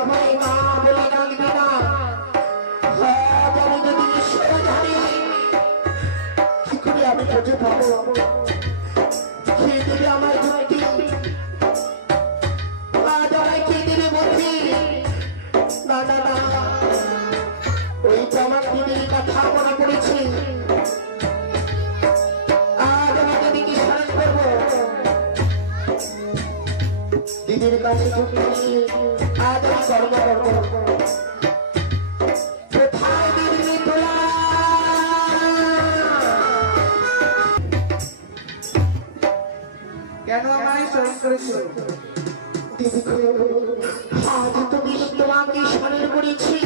আমায় মা বলে ডাকবে না। আজ আমি যদি ঈশ্বর জানি কি করে আমি খুঁজে পাবো খেয়ে দেবে আমার যুক্তি, আজ আমায় খেয়ে দেবে বুদ্ধি। না না না, ওই তো আমার দিদির কথা মনে পড়েছে। আজ আমি দিদিকে স্মরণ করবো, দিদির কাছে আজ আমি কর্ম করবো। কোথায় দিদি তোলা? কেন আমায় স্মরণ করেছো? দিদি আজ তুমি তোমাকে স্মরণ করেছি।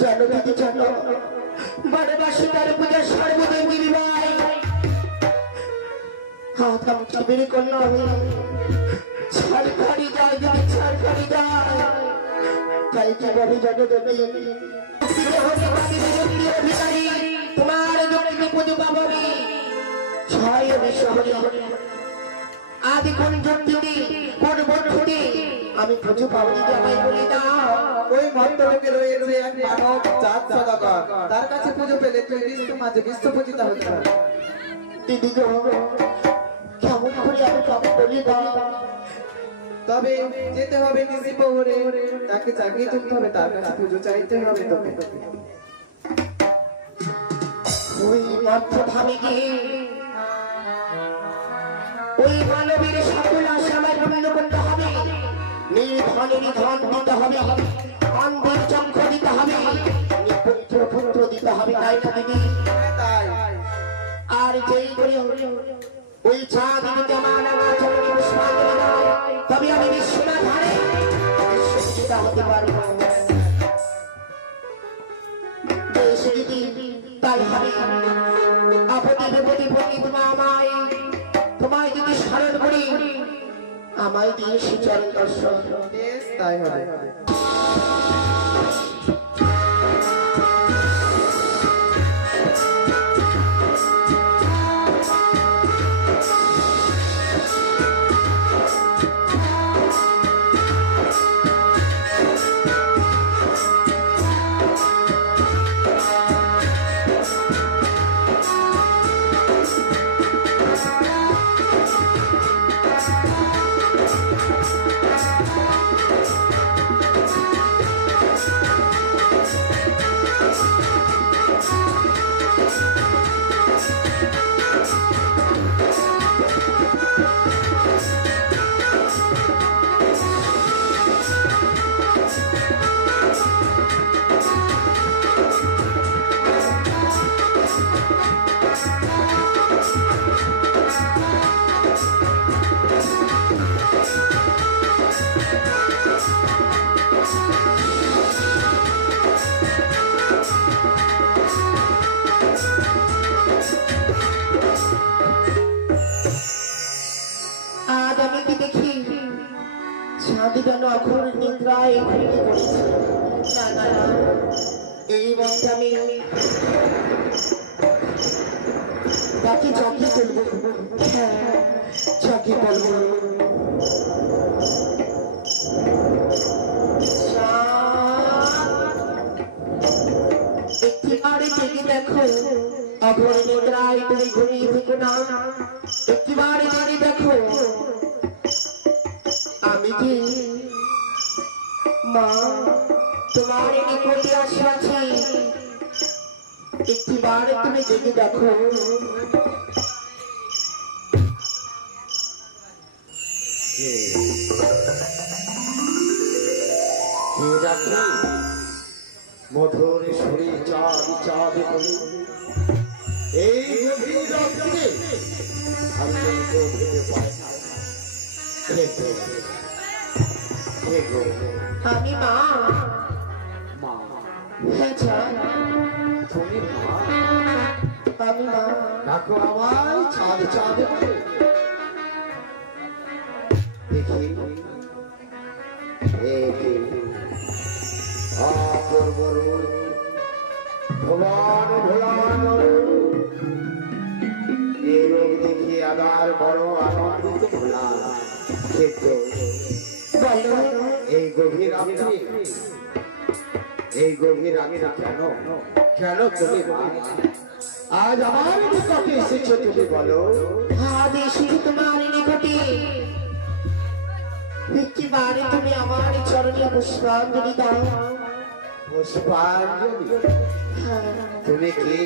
চলো দিদি চলো, বনবাসী তার পূজা সর্বদেবী বিবাই হাত আমাকে বের করলো। আমি ছাড়খাড়ি যায় যায় ছাড়খাড়ি যায় তাই কিভাবে জানো দেবে অধিকারী তোমার জন্য পুজো পাবো আমি। ছয় শহরে আদি কোন জন্তুটি কোন বন্ধুটি আমি পুজো পাবো দিদি আমায় বলে দাও। ওই মর্তলোকে রয়েছে এক মানব জাত সদাগর, তার কাছে পুজো পেলে তুই বিশ্ব মাঝে বিশ্ব পূজিতা হতে পারবি। দিদি গো কেমন করে আমি কাউকে বলে দাও। তবে যেতে হবে নিশি প্রহরে, তাকে চাকরি তুলতে হবে, তার কাছে পুজো চাইতে হবে তোকে। ওই মর্ত ভাবে গিয়ে ওই মানবীর সকল আশা আমার পূর্ণ করতে হবে। নির্ধনের ধন দিতে হবে, অন্ধের চক্ষু দিতে হবে, পুত্র পুত্র দিতে হবে। তাই না দিদি? তাই আর যেই করে ওই চা দিদিকে আমার চরণে পুষ্পাঞ্জলি দেয়, তবে আমি বিশ্বনাথ হারে বিশ্বজিতা হতে পারবো। বেশ দিদি তাই হবে। আপনি বিপদে পড়ি তোমায় তোমায় যদি স্মরণ করি আমায় দিয়ে সুচরণ দর্শন। বেশ তাই হবে। যেন অঘোর নিদ্রায় ঘুমিয়ে পড়েছে। না না না, এই মধ্যে আমি তাকে চাকরি করবো। হ্যাঁ চাকরি করবো। একটিবারে জেগে দেখো, অঘোর নিদ্রায় তুমি ঘুমিয়ে থেকো না। একটিবারে জেগে দেখো, আমি কি মা তোমার নিকটে আসিয়াছি। একটিবার তুমি জেগে দেখো। মধুর সুরে চাঁদ চাঁদ করে এই গভীর রাত্রে আমি আমি মা। মা হ্যাঁ তুমি মা? আমি মা। ডাকো আমায় চাঁদ চাঁদ করে। দেখি অপূর্ব ভুবন ভুলান এই রোগ দেখি আবার বড় আনন্দিত হলাম। কিন্তু বলো এই গভীর রাত্রে এই গভীর রাতে কেন কেন তুমি মা? আজ আমার নিকটে এসেছো তুমি বলো। আজ এসেছি তোমার নিকটে, একটিবারে তুমি আমার চরণে পুষ্পাঞ্জলি দাও। পুষ্পাঞ্জলি? হ্যাঁ, তুমি কি?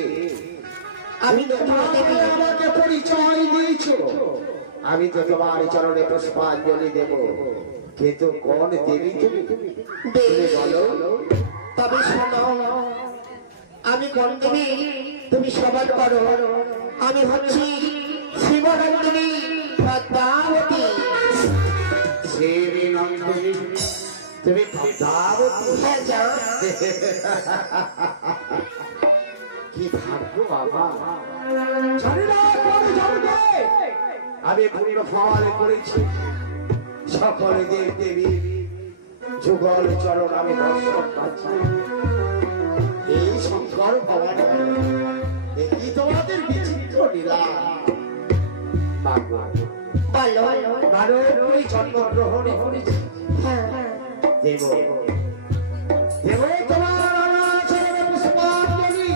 আমি তোমার দেবী। আমাকে পরিচয় দিয়েছো, আমি তো তোমার চরণে পুষ্পাঞ্জলি দেব, কিন্তু কোন দেবী তুমি? তুমি বেশ, বলো। তবে শোনো, আমি কোন দেবী তুমি সবার করো। আমি হচ্ছি শিবনন্দিনী পদ্মাবতী। শ্রী নন্দিনী, তুমি পদ্মাবতী? হ্যাঁ, যাও। কি ভাগ্য বাবা! জানি না কোন জন্মে আমি পূর্ণ ফল করেছি, সকল দেব দেবী যুগল চরণ আমি দর্শন পাচ্ছি। এই শঙ্কর ভবানী, দেখি তোমাদের বিচিত্র লীলা। বলো। মানবী জন্মগ্রহণ করেছি, হ্যাঁ, দেব দেব তোমার অনাচরণে পুষ্পাঞ্জলি,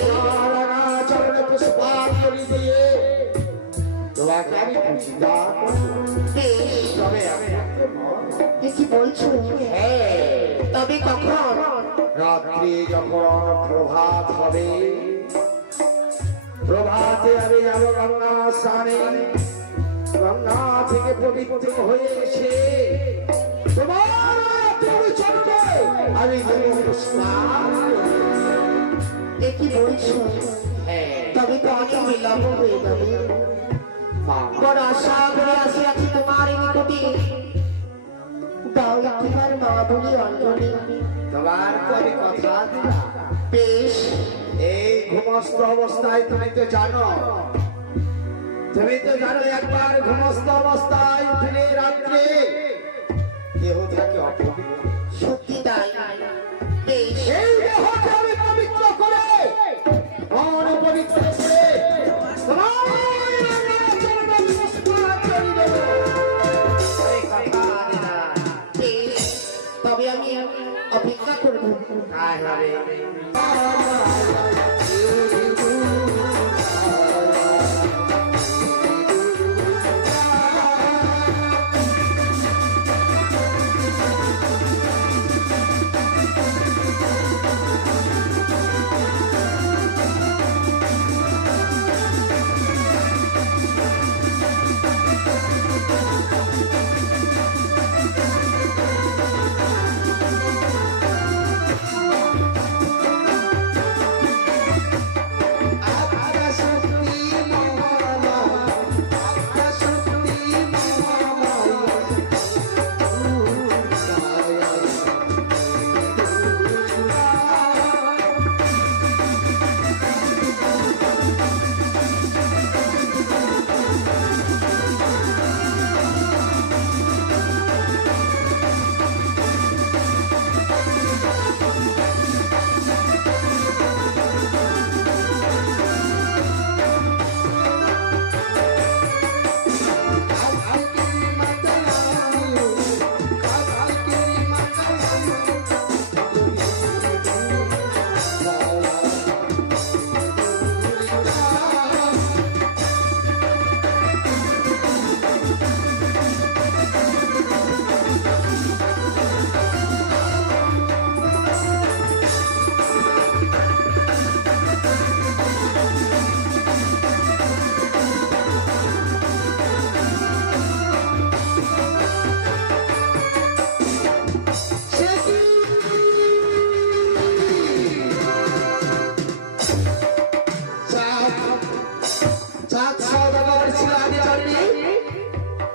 তোমার অনাচরণে পুষ্পাঞ্জলি দিয়ে তোমাকে আমি পূজিতা করব। বেশ, তবে আমি একটু নয়। এ কি বলছো? হ্যাঁ, তবে কখন? রাত্রি যখন প্রভাত হবে, প্রভাতে আমি যাব গঙ্গা স্নানে, গঙ্গা থেকে পবিত্র হয়ে এসে তোমার চরণে আমি দেব স্নান। এ কি বলছো? হ্যাঁ, তবে তো অনেক বিলম্ব হয়ে যাবে। মা, বড় আশা করে আসিয়াছি তোমার নিকটে, দাও একটিবার মা বলি অঞ্জলি। তোমার তো আমি কথা দিলাম। বেশ, এই ঘুমস্ত অবস্থায় তুমি তো জানো, একবার ঘুমস্ত অবস্থায় উঠলে রাত্রে কেহ থাকে অপবিত্র। সত্যি তাই। বেশ, এই দেহকে আমি পবিত্র করে, মন পবিত্র করে তোমার চরণে পুষ্পাঞ্জলি দেব। এই কথা দিলাম। বেশ, তবে আমি অপেক্ষা করব। তাই হবে।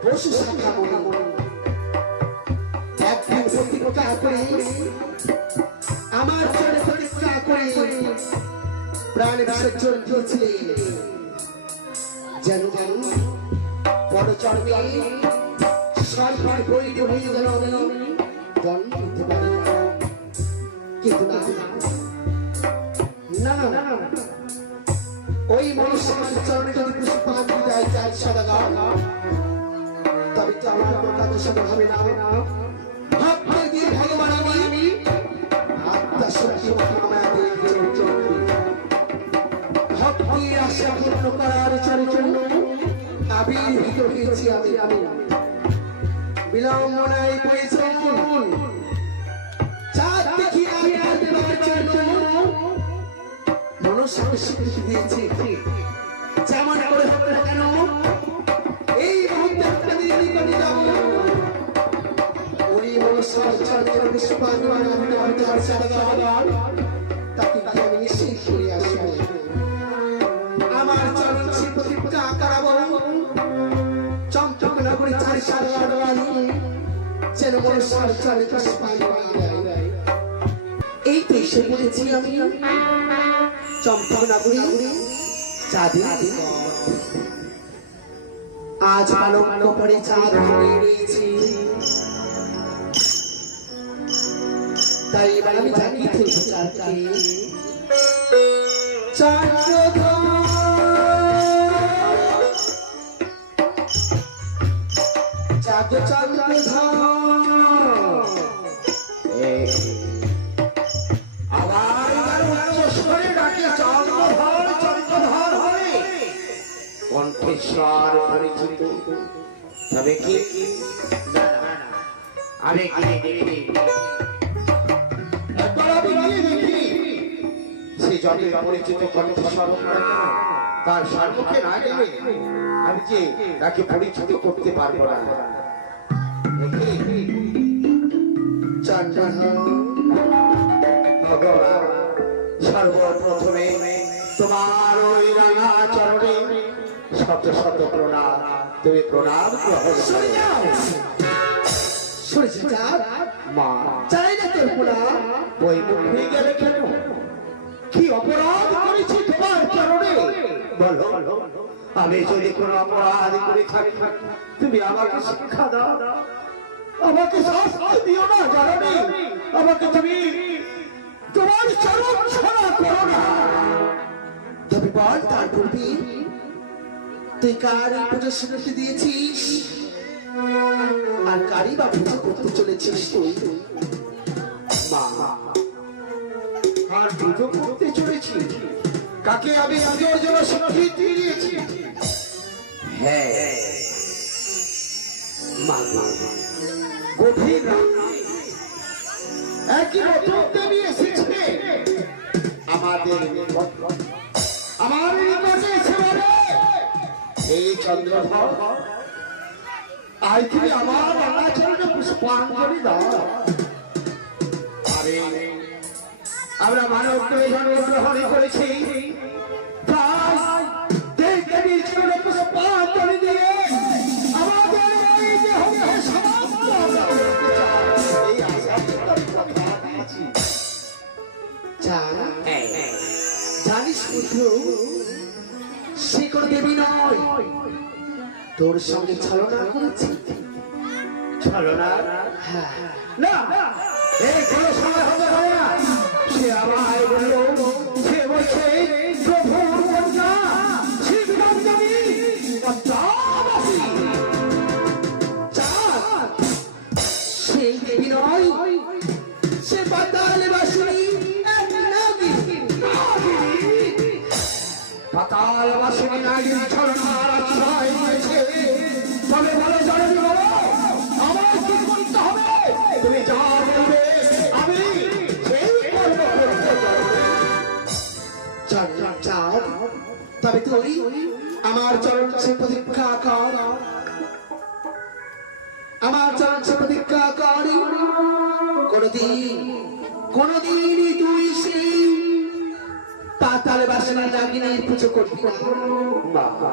পশু শাখা মনে একদিন প্রতিজ্ঞা করে আমার চরণে প্রতিজ্ঞা করে প্রাণ বিসর্জন দিয়েছিলেন, যেন বড় চরণে সরকার বৈধ হয়ে গেল জন্ম নিতে পারি। কিন্তু না না না না, ওই মনুষ্যের চরণে যদি পুষ্পাঞ্জলি দেয় যায় সদাগর, তবে তো আমার কাছে সেটা হবে না। ভাবতে দিয়ে ভালো পতিত হয়েছি আমি বিলম্বনায় পরিশ্রম চাঁদ দেখি আর দেবার জন্য মনস্বামী স্বীকৃতি দিয়েছি যেমন করে হবে না কেন এই মুহূর্তে আপনাদের নিকটে যাব ওই মনস্বামী চরণ তাকে গিয়ে আমি নিশ্চিত করে আসবো আমার চরণ সে প্রতিজ্ঞা করাবো চমচম নগরী চারি সাড়ে যেন মনস্বামী চরণে পুষ্পাঞ্জলি দেয় এই তো এসে বলেছি আমি চম্পক নগরী চাঁদে আজ আলোক পরে চাঁদ হয়ে রয়েছে তাই এবার আমি জানিয়ে ফেলবো চাঁদকে কণ্ঠেশ্বর পরিচিত তবে কি আমি দেখি সে জলে পরিচিত কণ্ঠস্বর তার সম্মুখে না গেলে আমি যে তাকে পরিচিত করতে পারবো না ভগবান সর্বপ্রথমে তোমার ওই রাঙা চরণে শত শত প্রণাম তুমি প্রণাম গ্রহণ মা চাই না তোর প্রণাম বই মুখ হয়ে গেলে কেন কি অপরাধ করেছি তোমার চরণে বলো আমি যদি কোনো অপরাধ করে থাকি তুমি আমাকে শিক্ষা দাও আমাকে শাস্তি দিও না জানি আমাকে তুমি তোমার চরণ ছাড়া করো না তবে বল তার পূর্বে তুই কার পুজো শুনতে দিয়েছিস আর কারই বা পুজো করতে চলেছিস তুই মা আর পুজো করতে চলেছি কাকে আমি আজের জন্য স্বীকৃতি দিয়েছি হ্যাঁ মা গভীর রাতে একই নতুন দেবী এসেছে আমাদের আমার নিকটে এসে বলে এই চন্দ্রধর আজ তুমি আমার রাঙাচরণে পুষ্পাঞ্জলি দাও আরে আমরা মানব জন্মগ্রহণ করেছি তাই দেবীর চরণে পুষ্পাঞ্জলি দিয়ে আমাদের এই দেহকে সমাপ্ত আমরা করতে চাই। এই আশা আমি কথা দিয়েছি জানিস পুত্র সে কোন দেবী নয় তোর সঙ্গে ছলনা করেছি ছলনা হ্যাঁ না এই কোনো সময় হতে পারে না সে আমায় বলল সে বলছে প্রভুর কন্যা শিবগঞ্জনী পদ্মাবতী চাঁদ সেই দেবী নয় সে পাতাল বাসুনি এক নাগিনী পাতাল বাসিনী নাগিন ছলনার আশ্রয় নিয়েছে তবে বলো জননী বলো আমার কি করতে হবে তুমি যা বলবে আমি সেই কর্ম করতে চাঁদ চাঁদ তবে তুই আমার চরণ সে প্রতীক্ষা কর আমার চরণ সে প্রতীক্ষা কর কোনদিন তুই সেই পাতাল বাসনা নাগিনীর পুজো করবি না মা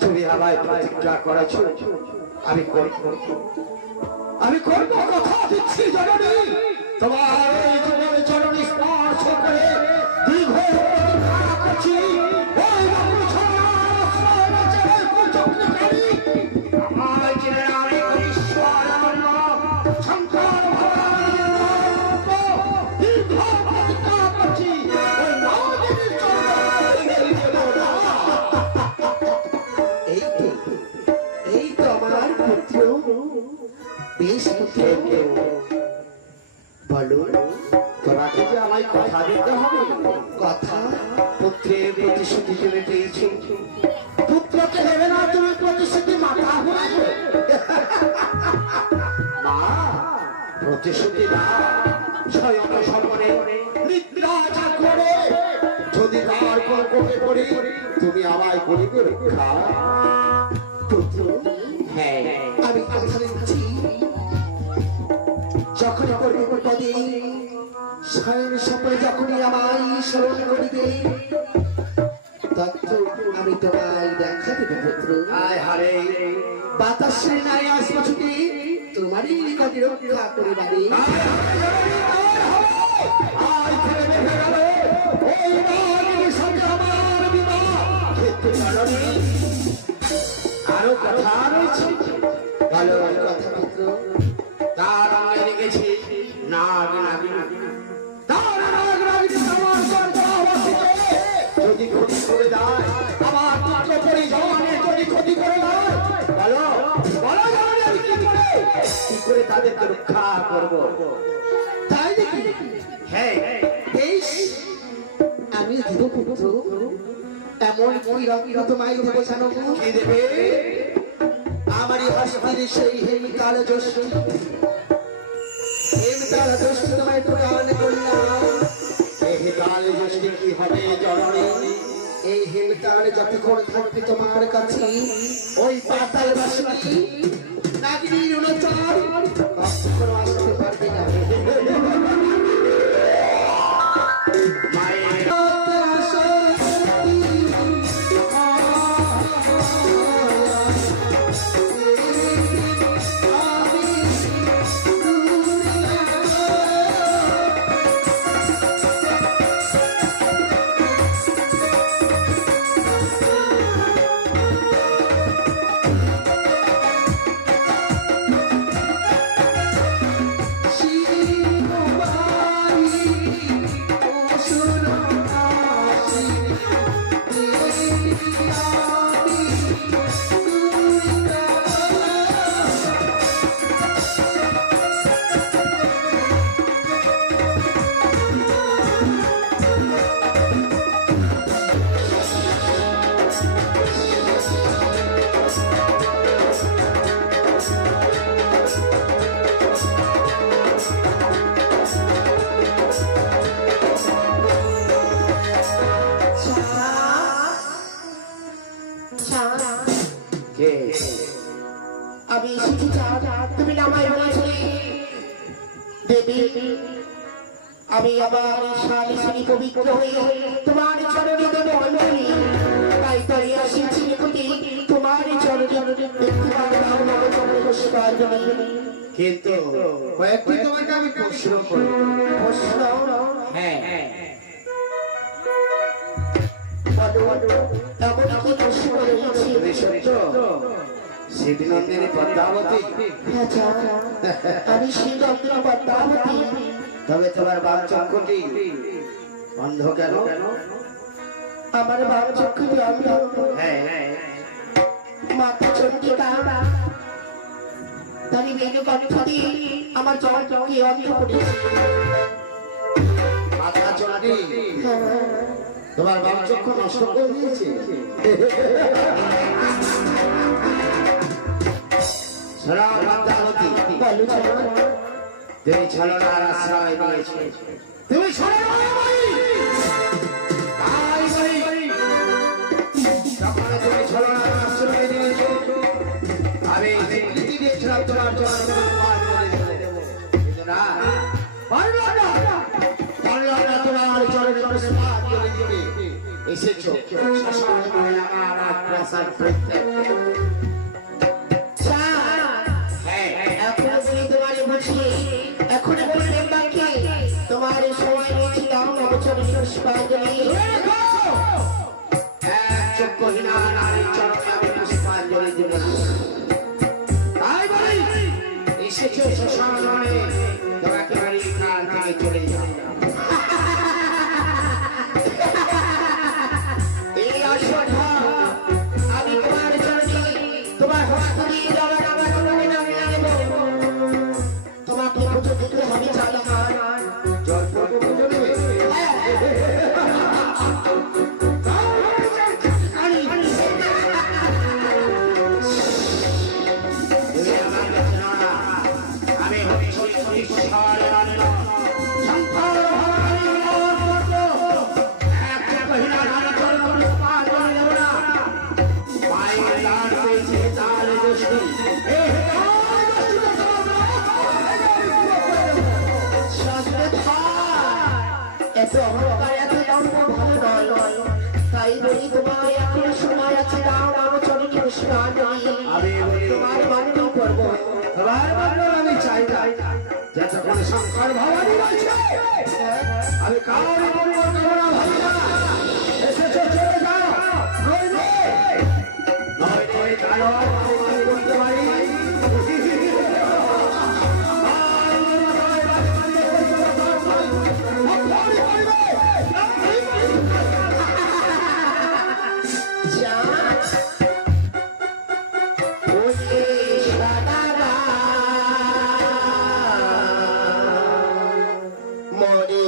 তুমি আমায় প্রতিজ্ঞা করেছ আমি করবো কথা দিচ্ছি জননী তোমার এই জীবন চরণী স্পর্শ করে দীর্ঘ প্রতিজ্ঞা করছি ওই শঙ্কর দীর্ঘ প্রতিজ্ঞা করছি ওই নবদেবীর এই তো আমার পুত্র বেশ পুত্র বলো তোমাকে যে আমায় কথা দিতে হবে কথা পুত্রের প্রতিশ্রুতি তুমি পেয়েছো পুত্র তোমাকে নেবে না, তুমি প্রতিশ্রুতি মাথা হয়ে মা, প্রতিশ্রুতি না, স্বয়ং সম্পনে নিদ্রা করে যদি তার কোন কোপে পড়ি, তুমি আমায় করিবে রক্ষা। পুত্র, হ্যাঁ, আমি কথা দিচ্ছি, যখনই করবে বিপদে স্বয়ং সম্পর্কে যখনই আমায় স্মরণ করিবে, তখন আমি তোমায় দেখা দেব পুত্র। আয় হারে, বাতাসের নাই আসবা ছুটি তোমারই নিকটে রক্ষা করে বাড়ি। আয় ফিরে দেখে গেল ওই রানীর সঙ্গে আমার বিবাহ। কিন্তু কারণে আরো কথা রয়েছে, ভালো কথা পুত্র। তার আয় লেগেছে নাগ নাগিনী। তার নাগ নাগিনী আমার স্বর্গে অবস্থিত। যদি ক্ষতি করে দেয়, আমার পুত্র পরিজনের যদি ক্ষতি করে দেয়, বলো বলো জানি আমি কি করে তাদেরকে রক্ষা করবো। তাই দেখি হ্যাঁ, বেশ, আমি দেব পুত্র। এমন কি রত্ন তোমায় দেব জানো? কি দেবে? আমারই হস্তের সেই হেমিকাল যষ্টি। হেমিকাল যষ্টি তোমায় প্রদান করলাম। এই কালে যষ্টি কি হবে জননী? এই হেমিকাল যতক্ষণ থাকবে তোমার কাছে, ওই পাতাল বাসী নাগিনীর অনুচর কখনো আসতে পারবে না। মায়ের কে? আমি এসেছি চাঁদ, তুমি নামাই বলেছিলে দেবী। আমি আমার শালী পবিত্র হয়ে তোমার চরণে দেব অঞ্জলি। তাই তাই এসেছি নিকটে তোমার চরণে একটিবার নাম নেব চরণে বসবার জন্য। কিন্তু কয়েকটি তোমাকে আমি প্রশ্ন করব। প্রশ্ন? হ্যাঁ, বলো, এমন কি প্রশ্ন রয়েছে? তুমি সত্য শিবনন্দিনী পদ্মাবতী? হ্যাঁ চাঁদ, আমি সেই রত্ন পদ্মাবতী। তবে তোমার বাম চক্ষুটি বন্ধ কেন? আমার বাম চক্ষুটি অন্ধ। হ্যাঁ, মাতা চন্ডিকা তারি বেণু কণ্ঠ দিয়ে আমার চমকে অন্ধ করেছে। মাতা চণ্ডী হ্যাঁ, তোমার বাম চক্ষু নষ্ট করে দিয়েছে। শোনো পদ্মাবতী, বলো চাঁদ, তুমি ছলনার আশ্রয় নিয়েছো। তুমি ছলনার বলি। তাই বলি, যখন তুমি ছলনার আশ্রয় নিয়েছো, আমি স্বীকৃতি দিয়েছিলাম তোমার জন্য তোমার করে দেব। কিন্তু না, পারলাম না তোমার চরণে প্রসাদ করে দিতে। এসেছো শাসন করে আমার প্রসাদ প্রত্যেক। চাঁদ, হ্যাঁ, এখনো বলি তোমার বুঝি, এখনো বললেন বাকি তোমার সময় রয়েছে, দাও না বছরের পুষ্পাঞ্জলি। এক চক্ষুহীনা নারীর চরণে আমি পুষ্পাঞ্জলি দেব। তাই বলি, এসেছো শ্মশানে, তোমাকে বাড়ি কাল থেকে চলে যাও। এই অশ্বত্থা আমি তোমার চরণে তোমার হস্ত দিয়ে জগৎ আমার চরণে নামে আনব। তোমাকে পুজো দিতে হবে চাঁদ আমার। জল পড়বে পুজো দেবে? এত অহংকার এত দম্ভ ভালো নয়। তাই বলি তোমার এখন সময় আছে, দাও আমার চরণে স্নান করি। আমি বলি তোমার মানবী করব। তোমার মন্ডল আমি চাই না, যতক্ষণ শঙ্কর ভবানী বলছে আমি কাউরে পরিবর্তন করা ভাবি না। এসেছো চলে যাও, নইলে কারো অপমান করতে পারি। মরে